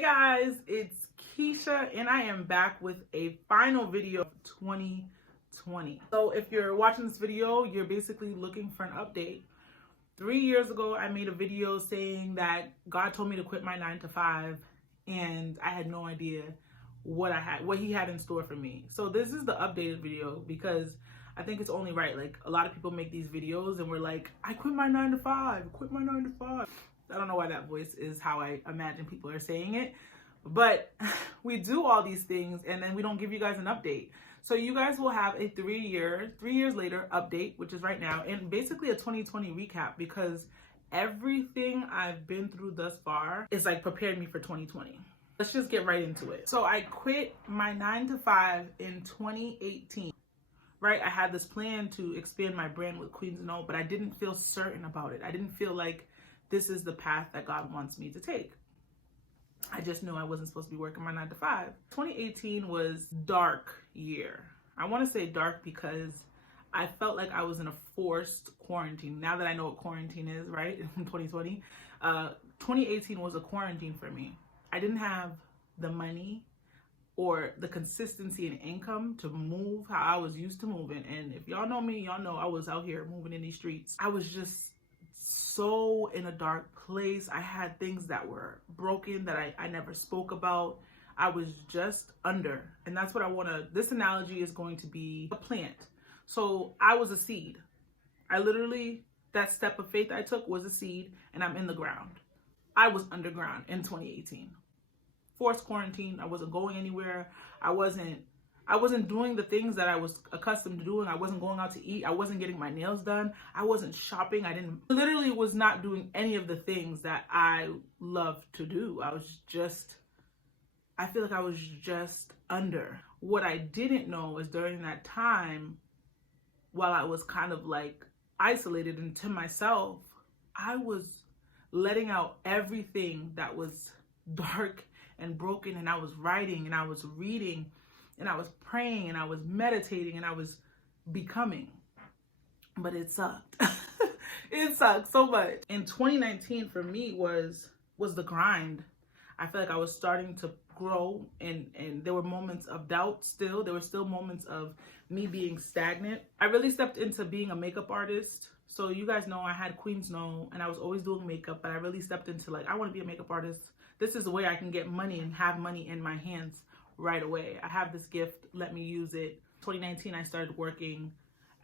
Hey guys, it's Keisha and I am back with a final video of 2020. So if you're watching this video, you're basically looking for an update. 3 years ago, I made a video saying that God told me to quit my 9 to 5 and I had no idea what he had in store for me. So this is the updated video because I think it's only right. Like, a lot of people make these videos and we're like, I quit my 9 to 5, quit my 9 to 5. I don't know why that voice is how I imagine people are saying it, but we do all these things and then we don't give you guys an update. So you guys will have a 3 years later update, which is right now, and basically a 2020 recap, because everything I've been through thus far is like prepared me for 2020. Let's just get right into it. So I quit my 9 to 5 in 2018. Right? I had this plan to expand my brand with Queensknow, but I didn't feel certain about it. I didn't feel like this is the path that God wants me to take. I just knew I wasn't supposed to be working my 9 to 5. 2018 was dark year. I want to say dark because I felt like I was in a forced quarantine. Now that I know what quarantine is, right? In 2020, 2018 was a quarantine for me. I didn't have the money or the consistency in income to move how I was used to moving. And if y'all know me, y'all know I was out here moving in these streets. I was just so in a dark place. I had things that were broken that I never spoke about. I was just under. And that's what this analogy is going to be a plant. So I was a seed. That step of faith I took was a seed, and I'm in the ground. I was underground in 2018. Forced quarantine. I wasn't going anywhere. I wasn't doing the things that I was accustomed to doing. I wasn't going out to eat. I wasn't getting my nails done. I wasn't shopping. Literally was not doing any of the things that I love to do. I feel like I was just under. What I didn't know is during that time, while I was kind of like isolated into myself, I was letting out everything that was dark and broken, and I was writing and I was reading and I was praying and I was meditating and I was becoming. But it sucked. It sucked so much. In 2019 for me was the grind. I feel like I was starting to grow, and there were moments of doubt still. There were still moments of me being stagnant. I really stepped into being a makeup artist. So you guys know I had Queensknow and I was always doing makeup, but I really stepped into like, I want to be a makeup artist. This is the way I can get money and have money in my hands right away. I have this gift, let me use it. 2019, I started working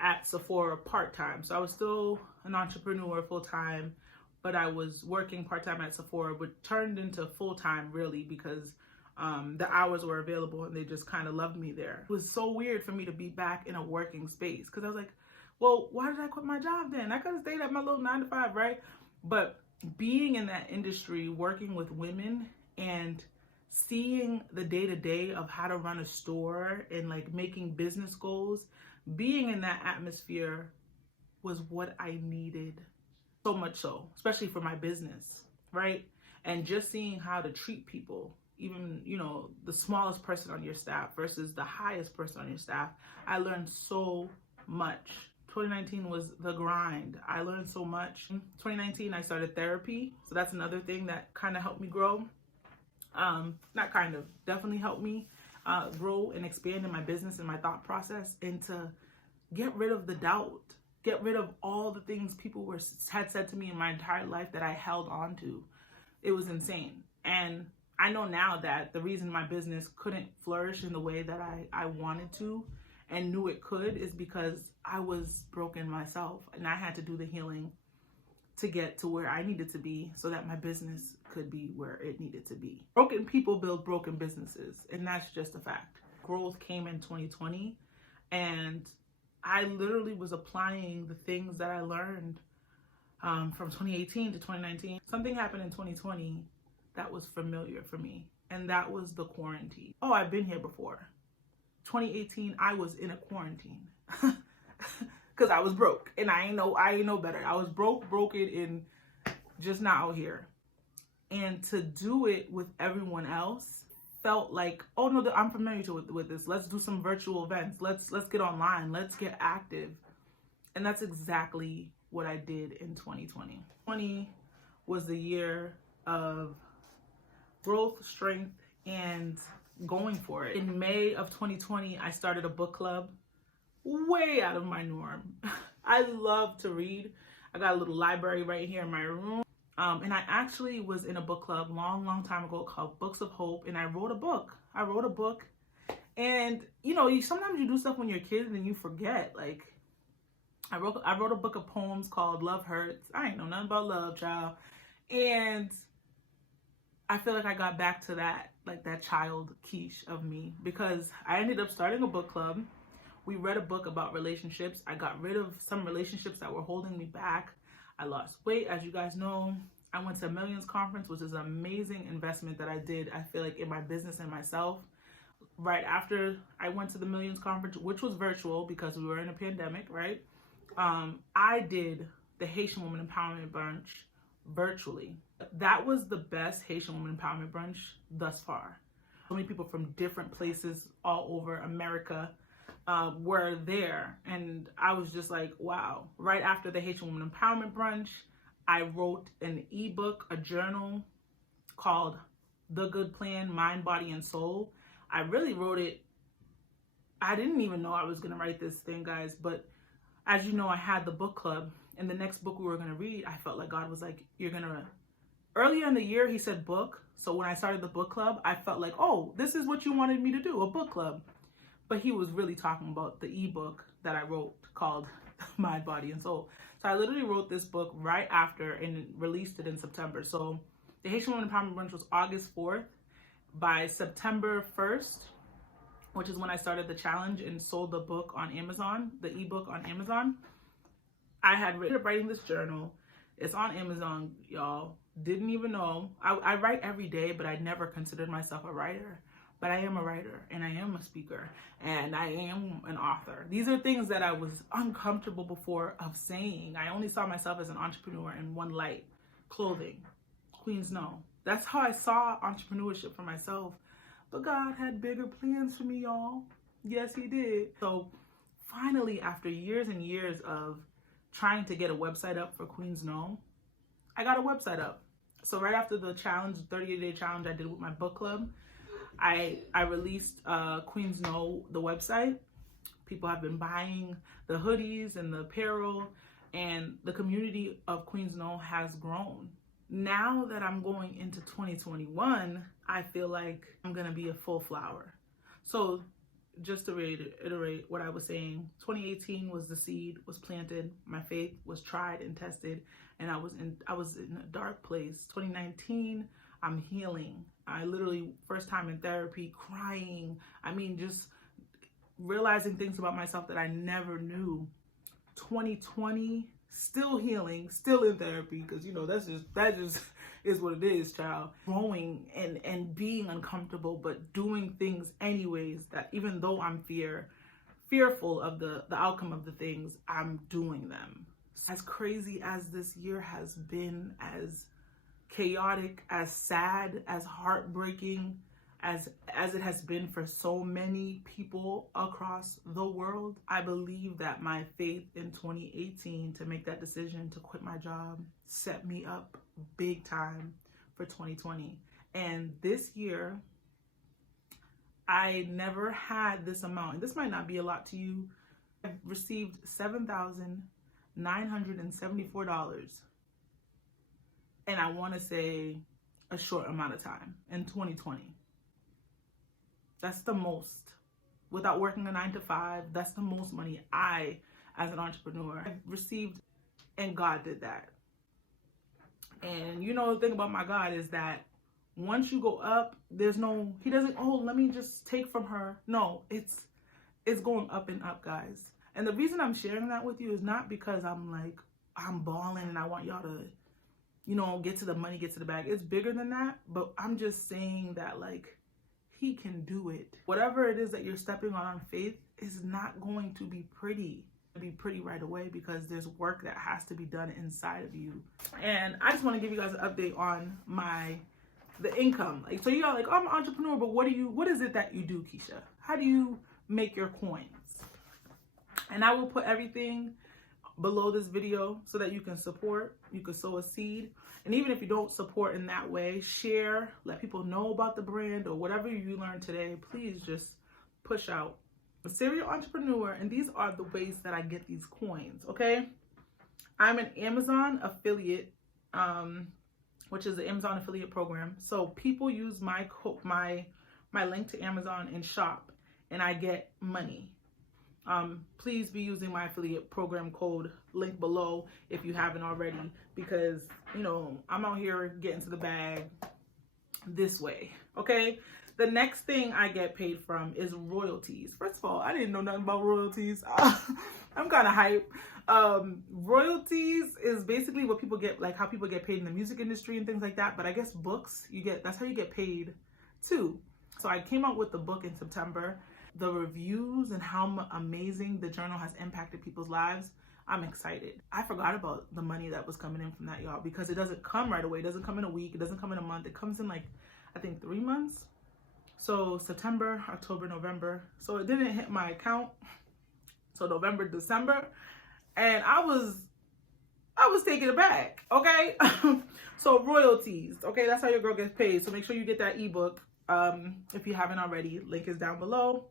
at Sephora part-time. So I was still an entrepreneur full-time, but I was working part-time at Sephora, but turned into full-time really because the hours were available and they just kind of loved me there. It was so weird for me to be back in a working space because I was like, well, why did I quit my job then? I could have stayed at my little 9 to 5, right? But being in that industry, working with women and seeing the day-to-day of how to run a store and like making business goals, being in that atmosphere was what I needed so much so, especially for my business, right? And just seeing how to treat people, even, the smallest person on your staff versus the highest person on your staff. I learned so much. 2019 was the grind. I learned so much. In 2019, I started therapy. So that's another thing that kind of helped me grow. Definitely helped me grow and expand in my business and my thought process, and to get rid of the doubt, get rid of all the things people had said to me in my entire life that I held on to. It was insane. And I know now that the reason my business couldn't flourish in the way that I wanted to and knew it could is because I was broken myself, and I had to do the healing to get to where I needed to be so that my business could be where it needed to be. Broken people build broken businesses, and that's just a fact. Growth came in 2020, and I literally was applying the things that I learned from 2018 to 2019. Something happened in 2020 that was familiar for me, and that was the quarantine. Oh, I've been here before. 2018, I was in a quarantine because I was broke, and I ain't know better. I was broken, and just not out here. And to do it with everyone else felt like, oh no, I'm familiar with this. Let's do some virtual events. Let's get online. Let's get active. And that's exactly what I did in 2020. 20 was the year of growth, strength, and going for it. In May of 2020, I started a book club, way out of my norm. I love to read. I got a little library right here in my room. And I actually was in a book club long time ago called Books of Hope, and I wrote a book. And you know, sometimes you do stuff when you're a kid and then you forget. Like, I wrote a book of poems called Love Hurts. I ain't know nothing about love, child. And I feel like I got back to that, like that child quiche of me, because I ended up starting a book club. We read a book about relationships. I got rid of some relationships that were holding me back. I lost weight, as you guys know. I went to a Millions Conference, which is an amazing investment that I did, I feel like, in my business and myself. Right after I went to the Millions Conference, which was virtual because we were in a pandemic, right? I did the Haitian Woman Empowerment Brunch virtually. That was the best Haitian Woman Empowerment Brunch thus far. So many people from different places all over America were there, and I was just like, wow. Right after the Haitian Woman Empowerment Brunch, I wrote an ebook, a journal called The Good Plan, Mind, Body, and Soul. I really wrote it. I didn't even know I was gonna write this thing, guys, but as you know, I had the book club, and the next book we were gonna read, I felt like God was like, earlier in the year, he said book. So when I started the book club, I felt like, oh, this is what you wanted me to do, a book club. But he was really talking about the ebook that I wrote called Mind, Body, and Soul. So I literally wrote this book right after and released it in September. So the Haitian Women Empowerment Brunch was August 4th. By September 1st, which is when I started the challenge and sold the book on Amazon, the ebook on Amazon, I had writing this journal. It's on Amazon, y'all. Didn't even know. I write every day, but I never considered myself a writer. But I am a writer, and I am a speaker, and I am an author. These are things that I was uncomfortable before of saying. I only saw myself as an entrepreneur in one light: clothing, Queensknow. That's how I saw entrepreneurship for myself. But God had bigger plans for me, y'all. Yes, he did. So finally, after years and years of trying to get a website up for Queensknow, I got a website up. So right after the challenge, 38-day challenge I did with my book club, I released Queensknow, the website. People have been buying the hoodies and the apparel, and the community of Queensknow has grown. Now that I'm going into 2021, I feel like I'm gonna be a full flower. So just to reiterate what I was saying, 2018 was the seed, was planted, my faith was tried and tested, and I was in a dark place. 2019, I'm healing. I literally, first time in therapy, crying. I mean, just realizing things about myself that I never knew. 2020, still healing, still in therapy, because you know that just is what it is, child. Growing and being uncomfortable, but doing things anyways, that even though I'm fearful of the outcome of the things, I'm doing them. As crazy as this year has been, as chaotic, as sad, as heartbreaking as it has been for so many people across the world, I believe that my faith in 2018 to make that decision to quit my job set me up big time for 2020. And this year, I never had this amount, and this might not be a lot to you. I've received $7,974, and I want to say a short amount of time in 2020. That's the most, without working a 9-to-5, that's the most money I, as an entrepreneur, have received, and God did that. And you know, the thing about my God is that once you go up, he doesn't, oh, let me just take from her. No, it's going up and up, guys. And the reason I'm sharing that with you is not because I'm balling and I want y'all to, you know, get to the money, get to the bag. It's bigger than that, but I'm just saying that, like, he can do it. Whatever it is that you're stepping on faith is not going to be pretty right away, because there's work that has to be done inside of you. And I just want to give you guys an update on the income. Like, so you're like, oh, I'm an entrepreneur, but what is it that you do, Keisha? How do you make your coins? And I will put everything below this video so that you can support, you can sow a seed. And even if you don't support in that way, share, let people know about the brand or whatever you learned today. Please just push out. A serial entrepreneur, and these are the ways that I get these coins, okay? I'm an Amazon affiliate, which is the Amazon affiliate program. So people use my link to Amazon and shop, and I get money. Please be using my affiliate program code link below if you haven't already, because you know I'm out here getting to the bag this way, okay? The next thing I get paid from is royalties. First of all, I didn't know nothing about royalties. I'm kind of hype. Royalties is basically what people get, like how people get paid in the music industry and things like that. But I guess books, that's how you get paid too. So I came out with the book in September. The reviews and how amazing the journal has impacted people's lives, I'm excited. I forgot about the money that was coming in from that, y'all, because it doesn't come right away. It doesn't come in a week. It doesn't come in a month. It comes in like, I think 3 months. So September, October, November. So it didn't hit my account. So November, December. And I was taken aback, okay? So royalties, okay? That's how your girl gets paid. So make sure you get that ebook if you haven't already. Link is down below.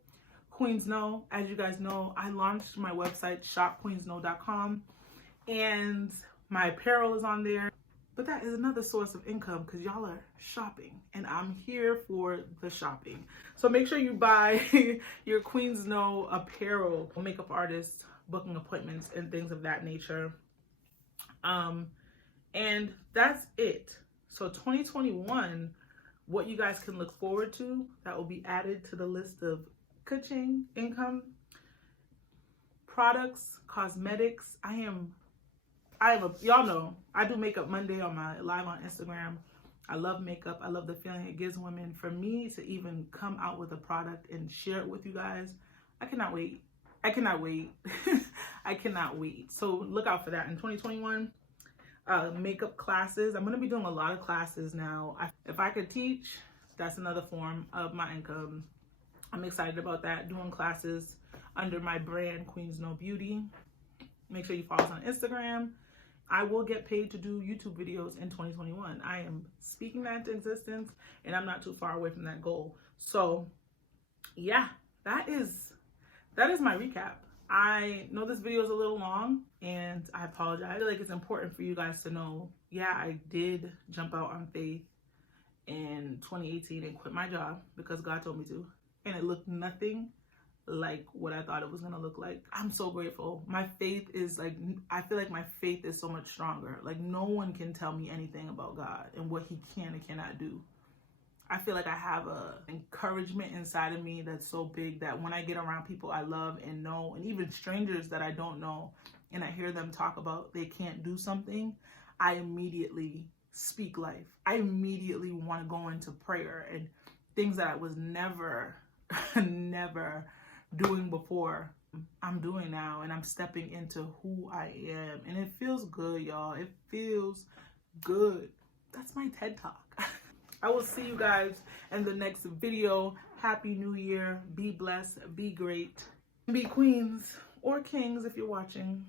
Queensknow, as you guys know, I launched my website, shopqueensknow.com, and my apparel is on there. But that is another source of income because y'all are shopping, and I'm here for the shopping. So make sure you buy your Queensknow apparel, makeup artists, booking appointments, and things of that nature. And that's it. So 2021, what you guys can look forward to, that will be added to the list of ka-ching income, products, cosmetics. Y'all know I do makeup Monday on my live on Instagram. I love makeup. I love the feeling it gives women. For me to even come out with a product and share it with you guys, I cannot wait. I cannot wait. I cannot wait. So look out for that in 2021. Makeup classes. I'm going to be doing a lot of classes now. If I could teach, that's another form of my income. I'm excited about that. Doing classes under my brand, Queensknow Beauty. Make sure you follow us on Instagram. I will get paid to do YouTube videos in 2021. I am speaking that into existence, and I'm not too far away from that goal. So yeah, that is my recap. I know this video is a little long, and I apologize. I feel like it's important for you guys to know, yeah, I did jump out on faith in 2018 and quit my job because God told me to, and it looked nothing like what I thought it was gonna look like. I'm so grateful. My faith is like, I feel like my faith is so much stronger. Like no one can tell me anything about God and what he can and cannot do. I feel like I have a encouragement inside of me that's so big that when I get around people I love and know, and even strangers that I don't know, and I hear them talk about they can't do something, I immediately speak life. I immediately want to go into prayer and things that I was never doing before, I'm doing now, and I'm stepping into who I am, and it feels good, y'all. It feels good. That's my TED Talk. I will see you guys in the next video. Happy New Year. Be blessed. Be great. Be queens or kings if you're watching.